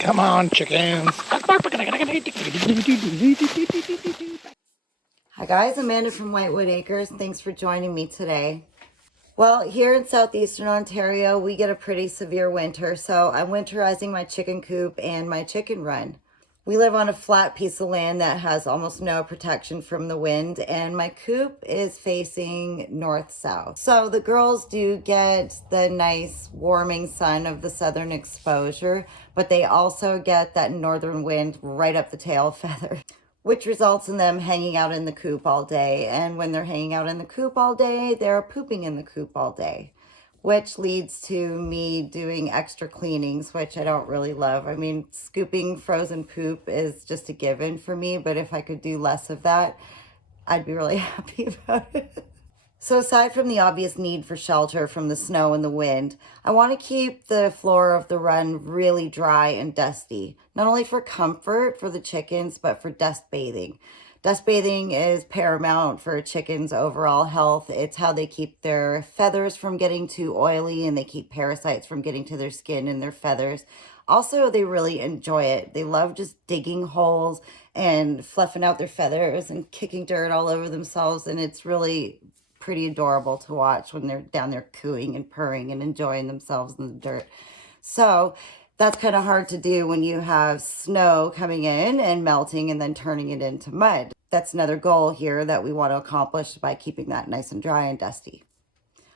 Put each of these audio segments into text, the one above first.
Come on, chickens. Hi guys, Amanda from Whitewood Acres. Thanks for joining me today. Well, here in southeastern Ontario, we get a pretty severe winter, so I'm winterizing my chicken coop and my chicken run. We live on a flat piece of land that has almost no protection from the wind, and my coop is facing north-south. So the girls do get the nice warming sun of the southern exposure, but they also get that northern wind right up the tail feather, which results in them hanging out in the coop all day. And when they're hanging out in the coop all day, they're pooping in the coop all day, which leads to me doing extra cleanings, which I don't really love. I mean, scooping frozen poop is just a given for me, but if I could do less of that, I'd be really happy about it. So aside from the obvious need for shelter from the snow and the wind, I want to keep the floor of the run really dry and dusty, not only for comfort for the chickens, but for dust bathing. Dust bathing is paramount for chickens' overall health. It's how they keep their feathers from getting too oily, and they keep parasites from getting to their skin and their feathers. Also, they really enjoy it. They love just digging holes and fluffing out their feathers and kicking dirt all over themselves, and it's really pretty adorable to watch when they're down there cooing and purring and enjoying themselves in the dirt. So that's kind of hard to do when you have snow coming in and melting and then turning it into mud. That's another goal here that we want to accomplish by keeping that nice and dry and dusty.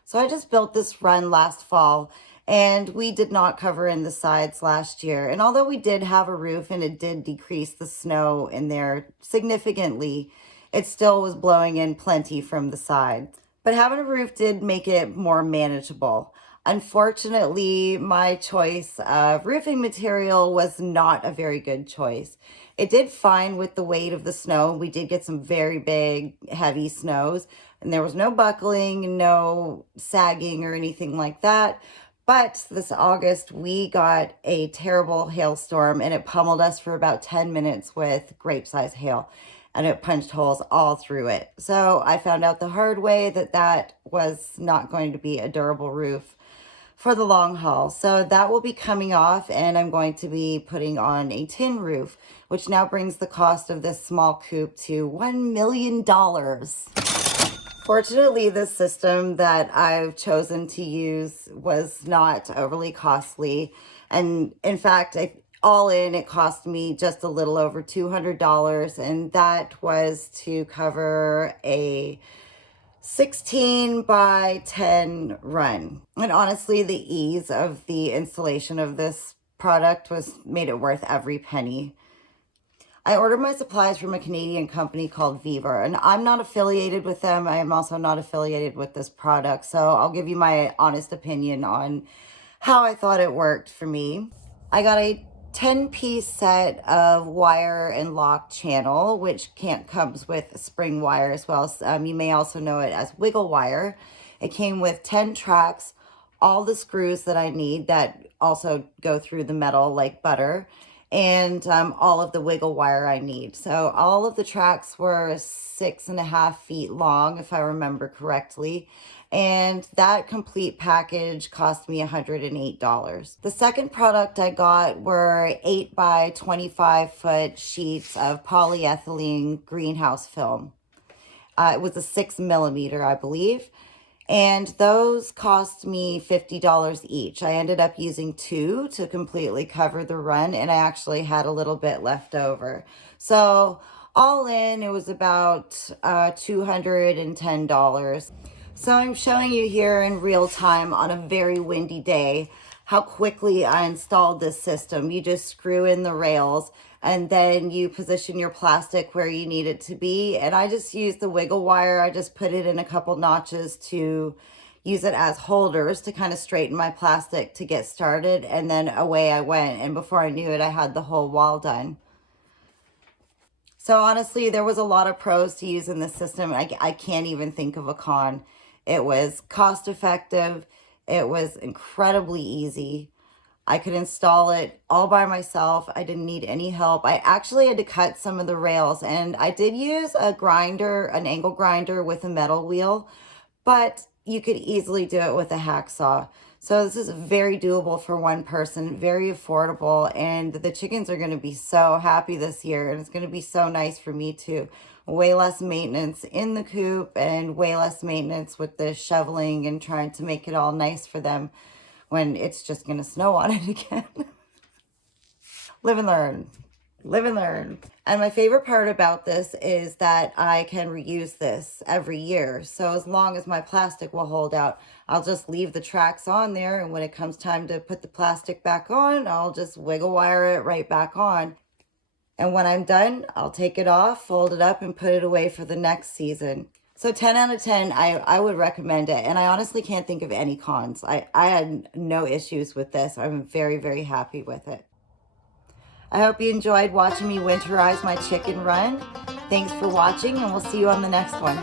So I just built this run last fall, and we did not cover in the sides last year. And although we did have a roof and it did decrease the snow in there significantly, it still was blowing in plenty from the sides. But having a roof did make it more manageable. Unfortunately, my choice of roofing material was not a very good choice. It did fine with the weight of the snow. We did get some very big, heavy snows, and there was no buckling, no sagging or anything like that. But this August, we got a terrible hailstorm, and it pummeled us for about 10 minutes with grape-sized hail, and it punched holes all through it. So I found out the hard way that that was not going to be a durable roof for the long haul. So that will be coming off, and I'm going to be putting on a tin roof, which now brings the cost of this small coop to $1 million. Fortunately, the system that I've chosen to use was not overly costly. And in fact, all in, it cost me just a little over $200. And that was to cover a 16 by 10 run. And honestly, the ease of the installation of this product made it worth every penny. I ordered my supplies from a Canadian company called Viva, and I'm not affiliated with them. I am also not affiliated with this product, so I'll give you my honest opinion on how I thought it worked for me. I got a 10-piece set of wire and lock channel, which comes with spring wire as well. You may also know it as wiggle wire. It came with 10 tracks, all the screws that I need that also go through the metal like butter, and all of the wiggle wire I need. So all of the tracks were 6.5 feet long, if I remember correctly. And that complete package cost me $108. The second product I got were 8 by 25 foot sheets of polyethylene greenhouse film. It was a 6mm, I believe. And those cost me $50 each. I ended up using 2 to completely cover the run, and I actually had a little bit left over. So all in, it was about $210. So I'm showing you here in real time on a very windy day how quickly I installed this system. You just screw in the rails, and then you position your plastic where you need it to be. And I just use the wiggle wire. I just put it in a couple notches to use it as holders to kind of straighten my plastic to get started. And then away I went. And before I knew it, I had the whole wall done. So honestly, there was a lot of pros to using this system. I can't even think of a con. It was cost effective. It was incredibly easy. I could install it all by myself. I didn't need any help. I actually had to cut some of the rails, and I did use a grinder, an angle grinder with a metal wheel, but you could easily do it with a hacksaw. So this is very doable for one person, very affordable, and the chickens are going to be so happy this year, and it's going to be so nice for me too. Way less maintenance in the coop and way less maintenance with the shoveling and trying to make it all nice for them when it's just going to snow on it again. Live and learn. Live and learn. And my favorite part about this is that I can reuse this every year. So as long as my plastic will hold out, I'll just leave the tracks on there. And when it comes time to put the plastic back on, I'll just wiggle wire it right back on. And when I'm done, I'll take it off, fold it up, and put it away for the next season. So 10 out of 10, I would recommend it. And I honestly can't think of any cons. I had no issues with this. I'm very, very happy with it. I hope you enjoyed watching me winterize my chicken run. Thanks for watching, and we'll see you on the next one.